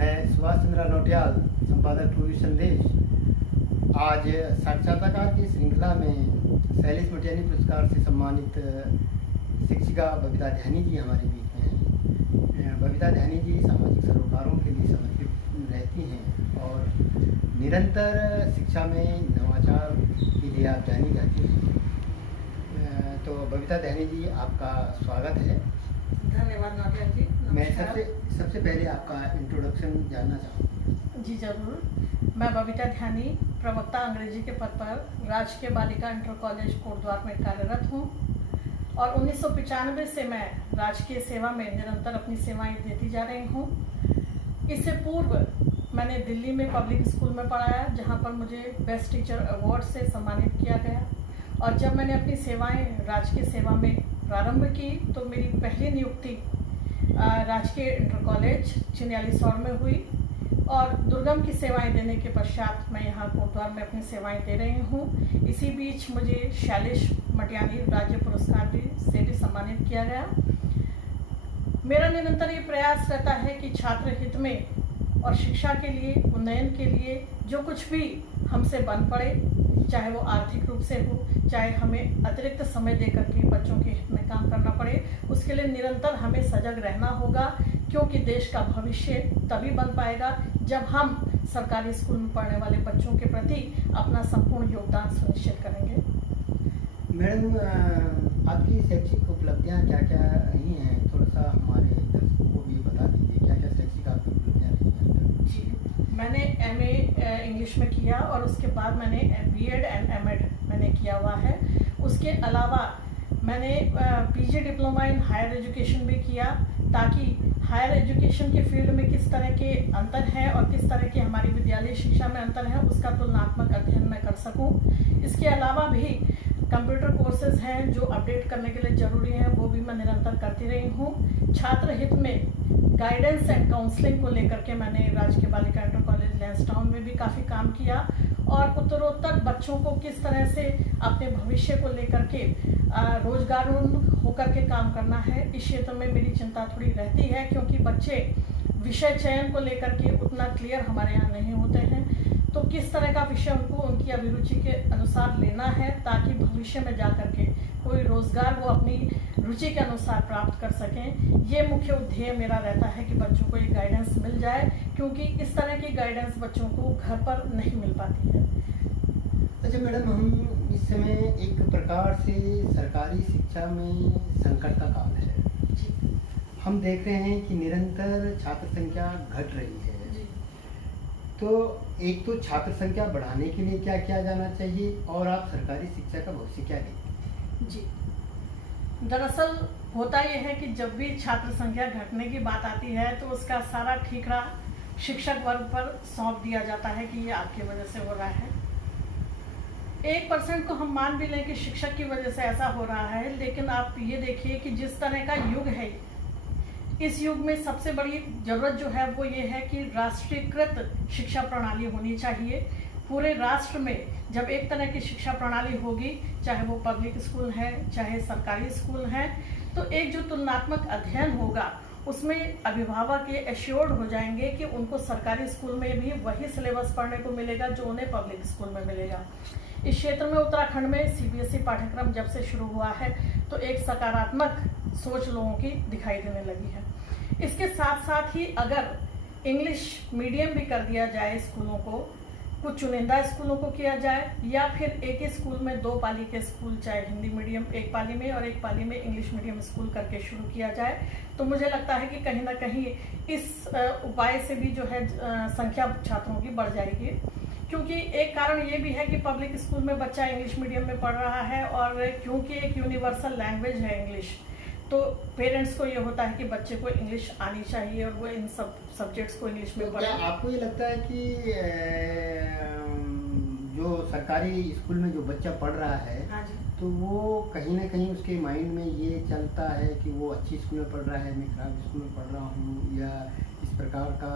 मैं सुभाष चंद्र नौटियाल, संपादक पूर्वी संदेश। आज साक्षात्कार की श्रृंखला में शैलेश मटियानी पुरस्कार से सम्मानित शिक्षिका बबीता ध्यानी जी हमारे बीच में हैं। बबीता ध्यानी जी सामाजिक सरोकारों के लिए समर्पित रहती हैं और निरंतर शिक्षा में नवाचार के लिए आप जानी जाती हैं। तो बबीता ध्यानी जी, आपका स्वागत है। धन्यवाद नौटियाल जी। मैं सबसे पहले आपका इंट्रोडक्शन जानना चाहूँगा। जी जरूर। मैं बबीता ध्यानी, प्रवक्ता अंग्रेजी के पद पर राजकीय बालिका इंटर कॉलेज कोटद्वार में कार्यरत हूँ और 1995 से मैं राजकीय सेवा में निरंतर अपनी सेवाएं देती जा रही हूँ। इससे पूर्व मैंने दिल्ली में पब्लिक स्कूल में पढ़ाया, जहाँ पर मुझे बेस्ट टीचर अवार्ड से सम्मानित किया गया। और जब मैंने अपनी सेवाएं राजकीय सेवा में प्रारंभ की तो मेरी पहली नियुक्ति राजकीय इंटर कॉलेज चिन्यालीसौड़ में हुई और दुर्गम की सेवाएं देने के पश्चात मैं यहाँ कोटद्वार में अपनी सेवाएं दे रही हूँ। इसी बीच मुझे शैलेश मटियानी राज्य पुरस्कार से भी सम्मानित किया गया। मेरा निरंतर ये प्रयास रहता है कि छात्र हित में और शिक्षा के लिए, उन्नयन के लिए जो कुछ भी हमसे बन पड़े, चाहे वो आर्थिक रूप से हो, चाहे हमें अतिरिक्त समय दे करके बच्चों के हित में काम करना पड़े, उसके लिए निरंतर हमें सजग रहना होगा, क्योंकि देश का भविष्य तभी बन पाएगा जब हम सरकारी स्कूल में पढ़ने वाले बच्चों के प्रति अपना संपूर्ण योगदान सुनिश्चित करेंगे। मैडम, आपकी शैक्षिक उपलब्धियाँ क्या क्या रही हैं? थोड़ा सा हमारे दर्शकों को भी बता दीजिए, क्या क्या शैक्षिक आपकी उपलब्धियाँ रही हैं? जी, मैंने MA इंग्लिश में किया और उसके बाद मैंने B.Ed एंड M.Ed मैंने किया हुआ है। उसके अलावा मैंने PG diploma in higher education भी किया, ताकि हायर एजुकेशन के फील्ड में किस तरह के अंतर हैं और किस तरह की हमारी विद्यालय शिक्षा में अंतर है, उसका तुलनात्मक अध्ययन मैं कर सकूं। इसके अलावा भी कंप्यूटर कोर्सेज हैं जो अपडेट करने के लिए ज़रूरी हैं, वो भी मैं निरंतर करती रही हूँ। छात्र हित में गाइडेंस एंड काउंसलिंग को लेकर के मैंने राजकीय बालिका इंटर कॉलेज लैंसडाउन में भी काफ़ी काम किया और उत्तरोत्तर बच्चों को किस तरह से अपने भविष्य को लेकर के रोजगारोन्मुख होकर के काम करना है, इस क्षेत्र में मेरी चिंता थोड़ी रहती है, क्योंकि बच्चे विषय चयन को लेकर के उतना क्लियर हमारे यहाँ नहीं होते हैं। तो किस तरह का विषय उनको उनकी अभिरुचि के अनुसार लेना है, ताकि भविष्य में जा कर के कोई रोजगार वो अपनी रुचि के अनुसार प्राप्त कर सकें। ये मुख्य उद्देश्य मेरा रहता है कि बच्चों को ये गाइडेंस मिल जाए, क्योंकि इस तरह की गाइडेंस बच्चों को घर पर नहीं मिल पाती है। अच्छा मैडम, हम इस समय एक प्रकार से सरकारी शिक्षा में संकट का काल है। हम देख रहे हैं कि निरंतर छात्र संख्या घट रही है। तो एक तो छात्र संख्या बढ़ाने के लिए क्या किया जाना चाहिए और आप सरकारी शिक्षा का भविष्य क्या देखते हैं? जी, दरअसल होता यह है कि जब भी छात्र संख्या घटने की बात आती है तो उसका सारा ठीकरा शिक्षक वर्ग पर सौंप दिया जाता है कि ये आपकी वजह से हो रहा है। 1% को हम मान भी लें कि शिक्षक की वजह से ऐसा हो रहा है, लेकिन आप ये देखिए कि जिस तरह का युग है, इस युग में सबसे बड़ी जरूरत जो है वो ये है कि राष्ट्रीयकृत शिक्षा प्रणाली होनी चाहिए। पूरे राष्ट्र में जब एक तरह की शिक्षा प्रणाली होगी, चाहे वो पब्लिक स्कूल है चाहे सरकारी स्कूल है, तो एक जो तुलनात्मक अध्ययन होगा उसमें अभिभावक ये एश्योर्ड हो जाएंगे कि उनको सरकारी स्कूल में भी वही सिलेबस पढ़ने को मिलेगा जो उन्हें पब्लिक स्कूल में मिलेगा। इस क्षेत्र में उत्तराखंड में CBSE पाठ्यक्रम जब से शुरू हुआ है तो एक सकारात्मक सोच लोगों की दिखाई देने लगी है। इसके साथ साथ ही अगर इंग्लिश मीडियम भी कर दिया जाए स्कूलों को, कुछ चुनिंदा स्कूलों को किया जाए, या फिर एक ही स्कूल में 2 पाली के स्कूल, चाहे हिंदी मीडियम एक पाली में और एक पाली में इंग्लिश मीडियम स्कूल करके शुरू किया जाए, तो मुझे लगता है कि कहीं ना कहीं इस उपाय से भी जो है संख्या छात्रों की बढ़ जाएगी। क्योंकि एक कारण ये भी है कि पब्लिक स्कूल में बच्चा इंग्लिश मीडियम में पढ़ रहा है और क्योंकि एक यूनिवर्सल लैंग्वेज है इंग्लिश, तो पेरेंट्स को ये होता है कि बच्चे को इंग्लिश आनी चाहिए और वो इन सब सब्जेक्ट्स को इंग्लिश में पढ़े। क्या आपको ये लगता है कि जो सरकारी स्कूल में जो बच्चा पढ़ रहा है, हाँ जी, तो वो कहीं ना कहीं उसके माइंड में ये चलता है कि वो अच्छी स्कूल में पढ़ रहा है, मैं खराब स्कूल में पढ़ रहा हूँ, या इस प्रकार का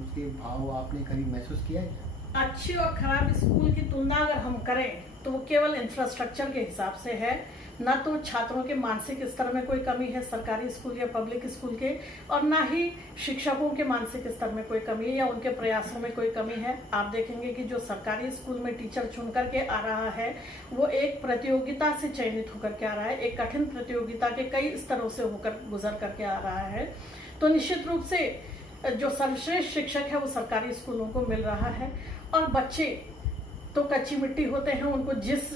उसके भाव आपने कभी महसूस किया है? अच्छे और खराब स्कूल की तुलना अगर हम करें तो वो केवल इंफ्रास्ट्रक्चर के हिसाब से है। ना तो छात्रों के मानसिक स्तर में कोई कमी है सरकारी स्कूल या पब्लिक स्कूल के, और ना ही शिक्षकों के मानसिक स्तर में कोई कमी है या उनके प्रयासों में कोई कमी है। आप देखेंगे कि जो सरकारी स्कूल में टीचर चुन करके आ रहा है वो एक प्रतियोगिता से चयनित होकर के आ रहा है, एक कठिन प्रतियोगिता के कई स्तरों से होकर गुजर करके आ रहा है। तो निश्चित रूप से जो सर्वश्रेष्ठ शिक्षक है वो सरकारी स्कूलों को मिल रहा है, और बच्चे तो कच्ची मिट्टी होते हैं, उनको जिस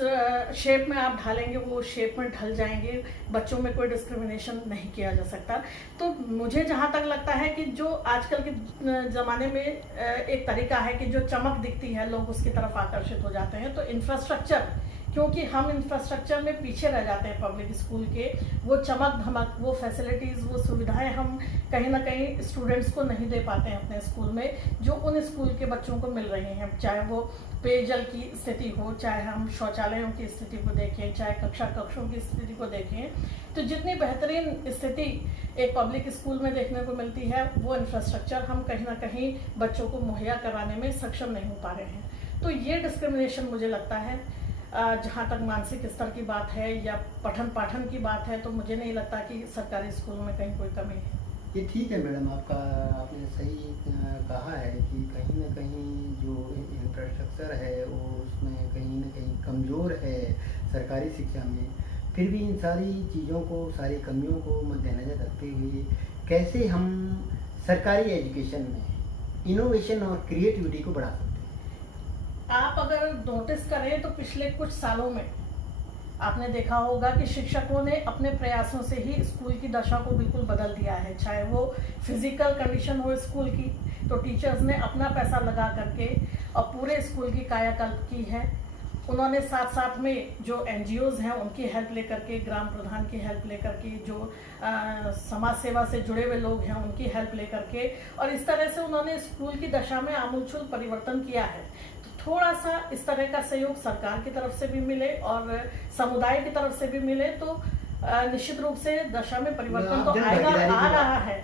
शेप में आप ढालेंगे वो शेप में ढल जाएंगे। बच्चों में कोई डिस्क्रिमिनेशन नहीं किया जा सकता। तो मुझे जहाँ तक लगता है कि जो आजकल के ज़माने में एक तरीका है कि जो चमक दिखती है लोग उसकी तरफ आकर्षित हो जाते हैं। तो इंफ्रास्ट्रक्चर, क्योंकि हम इंफ्रास्ट्रक्चर में पीछे रह जाते हैं पब्लिक स्कूल के, वो चमक धमक, वो फैसिलिटीज़, वो सुविधाएं हम कहीं ना कहीं स्टूडेंट्स को नहीं दे पाते हैं अपने स्कूल में, जो उन स्कूल के बच्चों को मिल रही हैं। चाहे वो पेयजल की स्थिति हो, चाहे हम शौचालयों की स्थिति को देखें, चाहे कक्षों की स्थिति को देखें, तो जितनी बेहतरीन स्थिति एक पब्लिक स्कूल में देखने को मिलती है वो इंफ्रास्ट्रक्चर हम कहीं ना कहीं बच्चों को मुहैया कराने में सक्षम नहीं हो पा रहे हैं। तो ये डिस्क्रिमिनेशन मुझे लगता है, जहाँ तक मानसिक स्तर की बात है या पठन पाठन की बात है, तो मुझे नहीं लगता कि सरकारी स्कूलों में कहीं कोई कमी है। ये ठीक है मैडम, आपने सही कहा है कि कहीं ना कहीं जो इंफ्रास्ट्रक्चर है वो उसमें कहीं ना कहीं कमज़ोर है सरकारी शिक्षा में। फिर भी इन सारी चीज़ों को, सारी कमियों को मद्देनज़र रखते हुए कैसे हम सरकारी एजुकेशन में इनोवेशन और क्रिएटिविटी को बढ़ा सकते हैं? आप अगर नोटिस करें तो पिछले कुछ सालों में आपने देखा होगा कि शिक्षकों ने अपने प्रयासों से ही स्कूल की दशा को बिल्कुल बदल दिया है। चाहे वो फिजिकल कंडीशन हो स्कूल की, तो टीचर्स ने अपना पैसा लगा करके और पूरे स्कूल की कायाकल्प की है। उन्होंने साथ साथ में जो एनजीओज हैं उनकी हेल्प लेकर के, ग्राम प्रधान की हेल्प लेकर के, जो समाज सेवा से जुड़े हुए लोग हैं उनकी हेल्प लेकर के, और इस तरह से उन्होंने स्कूल की दशा में आमूलचूल परिवर्तन किया है। थोड़ा सा इस तरह का सहयोग सरकार की तरफ से भी मिले और समुदाय की तरफ से भी मिले तो निश्चित रूप से दशा में परिवर्तन तो आएगा, आ रहा है।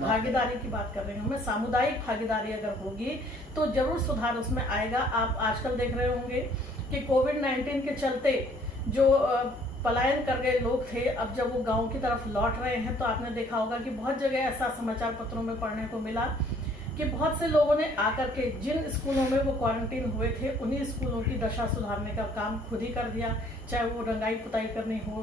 भागीदारी की बात कर रही हूँ मैं। सामुदायिक भागीदारी अगर होगी तो जरूर सुधार उसमें आएगा। आप आजकल देख रहे होंगे कि कोविड-19 के चलते जो पलायन कर गए लोग थे, अब जब वो गाँव की तरफ लौट रहे हैं तो आपने देखा होगा कि बहुत जगह ऐसा समाचार पत्रों में पढ़ने को मिला कि बहुत से लोगों ने आकर के जिन स्कूलों में वो क्वारंटीन हुए थे उन्हीं स्कूलों की दशा सुधारने का काम खुद ही कर दिया। चाहे वो रंगाई पुताई करनी हो,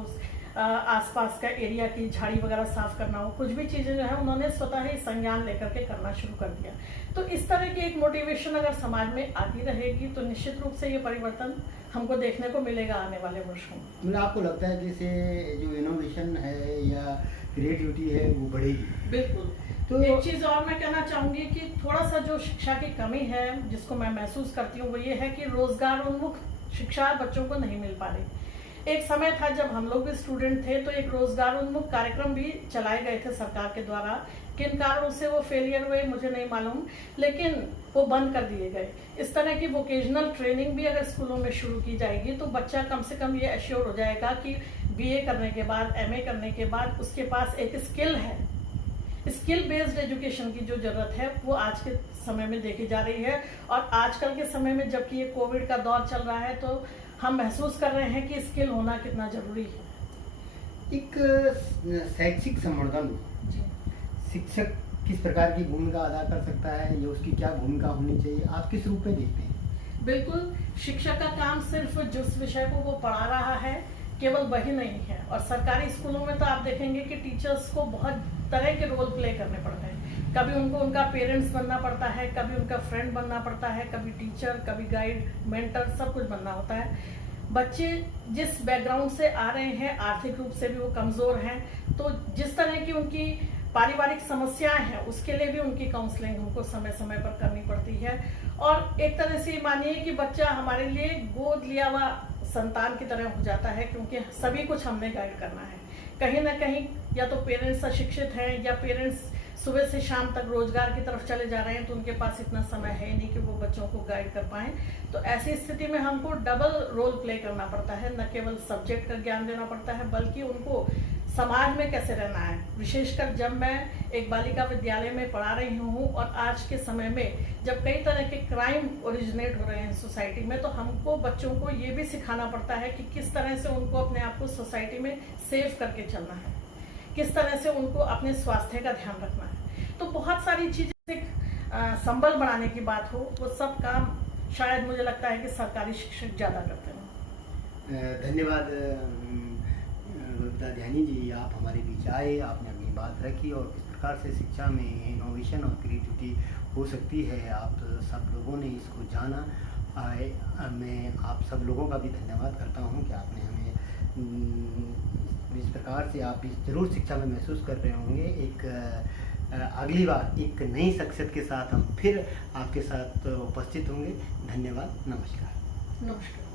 आसपास का एरिया की झाड़ी वगैरह साफ करना हो, कुछ भी चीज़ें जो है उन्होंने स्वतः ही संज्ञान लेकर के करना शुरू कर दिया। तो इस तरह की एक मोटिवेशन अगर समाज में आती रहेगी तो निश्चित रूप से ये परिवर्तन हमको देखने को मिलेगा आने वाले वर्षों में। मतलब आपको लगता है जैसे जो इनोवेशन है या क्रिएटिविटी है वो बढ़ेगी? बिल्कुल। तो एक चीज़ और मैं कहना चाहूँगी कि थोड़ा सा जो शिक्षा की कमी है जिसको मैं महसूस करती हूँ वो ये है कि रोजगार उन्मुख शिक्षा बच्चों को नहीं मिल पा रही। एक समय था जब हम लोग भी स्टूडेंट थे तो एक रोजगार उन्मुख कार्यक्रम भी चलाए गए थे सरकार के द्वारा। किन कारणों से वो फेलियर हुए मुझे नहीं मालूम, लेकिन वो बंद कर दिए गए। इस तरह की वोकेशनल ट्रेनिंग भी अगर स्कूलों में शुरू की जाएगी तो बच्चा कम से कम ये एश्योर हो जाएगा कि BA करने के बाद, MA करने के बाद उसके पास एक स्किल है। स्किल बेस्ड एजुकेशन की जो जरूरत है वो आज के समय में देखी जा रही है। और आजकल के समय में जबकि ये कोविड का दौर चल रहा है तो हम महसूस कर रहे हैं कि स्किल होना कितना जरूरी है। एक शैक्षिक संवर्धन शिक्षक किस प्रकार की भूमिका अदा कर सकता है या उसकी क्या भूमिका होनी चाहिए, आप किस रूप में देखते हैं? बिल्कुल, शिक्षक का काम सिर्फ जिस विषय को वो पढ़ा रहा है केवल वही नहीं है। और सरकारी स्कूलों में तो आप देखेंगे कि टीचर्स को बहुत तरह के रोल प्ले करने पड़ते हैं। कभी उनको उनका पेरेंट्स बनना पड़ता है, कभी उनका फ्रेंड बनना पड़ता है, कभी टीचर, कभी गाइड, मेंटर, सब कुछ बनना होता है। बच्चे जिस बैकग्राउंड से आ रहे हैं, आर्थिक रूप से भी वो कमज़ोर हैं, तो जिस तरह की उनकी पारिवारिक समस्याएं हैं उसके लिए भी उनकी काउंसलिंग हमको समय समय पर करनी पड़ती है। और एक तरह से मानिए कि बच्चा हमारे लिए गोद लिया हुआ संतान की तरह हो जाता है, क्योंकि सभी कुछ हमने गाइड करना है। कहीं ना कहीं या तो पेरेंट्स अशिक्षित हैं या पेरेंट्स सुबह से शाम तक रोजगार की तरफ चले जा रहे हैं तो उनके पास इतना समय है नहीं कि वो बच्चों को गाइड कर पाएं। तो ऐसी स्थिति में हमको डबल रोल प्ले करना पड़ता है। न केवल सब्जेक्ट का ज्ञान देना पड़ता है बल्कि उनको समाज में कैसे रहना है। विशेषकर जब मैं एक बालिका विद्यालय में पढ़ा रही हूँ और आज के समय में जब कई तरह के क्राइम ओरिजिनेट हो रहे हैं सोसाइटी में, तो हमको बच्चों को ये भी सिखाना पड़ता है कि किस तरह से उनको अपने आप को सोसाइटी में सेव करके चलना है, किस तरह से उनको अपने स्वास्थ्य का ध्यान रखना है। तो बहुत सारी चीज़ें संबल बढ़ाने की बात हो, वो सब काम शायद मुझे लगता है कि सरकारी शिक्षक ज़्यादा करते हैं। धन्यवाद बबीता ध्यानी जी, आप हमारे बीच आए, आपने अपनी बात रखी और किस प्रकार से शिक्षा में इनोवेशन और क्रिएटिविटी हो सकती है, आप सब लोगों ने इसको जाना। मैं आप सब लोगों का भी धन्यवाद करता हूँ कि आपने हमें इस प्रकार से, आप इस जरूर शिक्षा में महसूस कर रहे होंगे। एक अगली बार एक नई शख्सियत के साथ हम फिर आपके साथ उपस्थित होंगे। धन्यवाद, नमस्कार। नमस्कार।